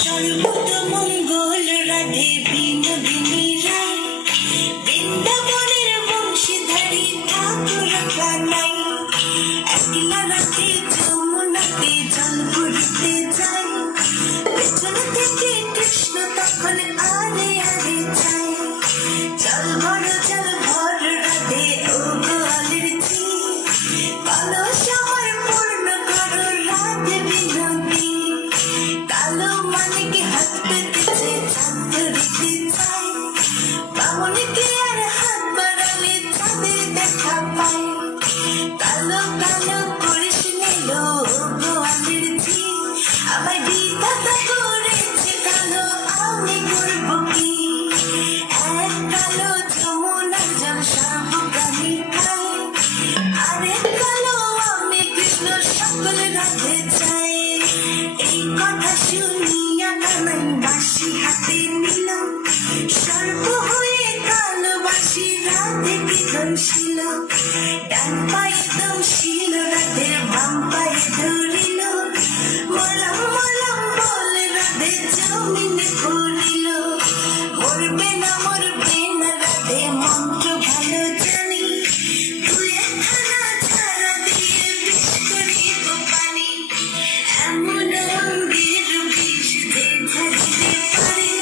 সর্বমঙ্গল রাধে বিনোদিনী রায়, বৃন্দাবনের বংশীধারী ঠাকুর প্রাণাই, একলা রাতে যমুনাতে জল ভরিতে যায়, পেছন থেকে কৃষ্ণ তখন আরে আরে যায়। জল ভর রাধে ও গোয়ালের ঝি, কলস আমার পূর্ণ করো রাধে বিনোদী। কালো মানিকে হাত পেতেছে চাঁদ ধরিতে চায়, বামনকে আর হাত বাড়ালে চাঁদের দেখা পায়। কালো কালো করিস নিল গোয়ালের ঝি, আমায় বিধাতা করেছে কালো, আমি করব কি? এক কালো যমুনার জল সর্বপ্রাণী খায়, আরেক কালো আমি কৃষ্ণ সকল রাধে চাই। এই কথা শুনিয়া কানাই বাঁশি হাতে নিল, সর্ব হয়ে কালো বাঁশি রাধেকে দংশিল। ডান পায়ে দংশিল রাধের বাম পায়ে ধরিল, মলম মলম বলে রাধে জমিনে পড়িল। মরবে না রাধে মন্ত্র ভালো জানি, তুই একখানা ছাড়া দিয়ে বিষ করিব পানি। এমন অঙ্গের বিষ যে ঝাড়িতে পারে,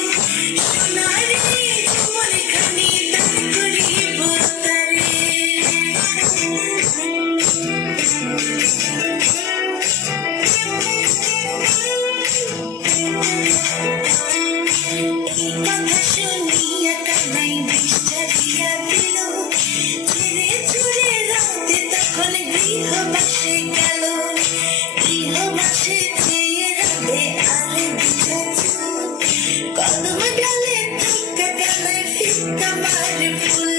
সোনার জীবন খানি দান করিব তারে। এই কথা শুনিয়া কানাই বিষ ছাড়িয়া দিল, ছেড়ে ছুড়ে রাতে তখন গৃহবাসে গেল। গৃহবাসে চেয়ে রাধে আরে বিছাছু, কদম ডালে থাকা কানাই ফিক্কা মারে ফুল।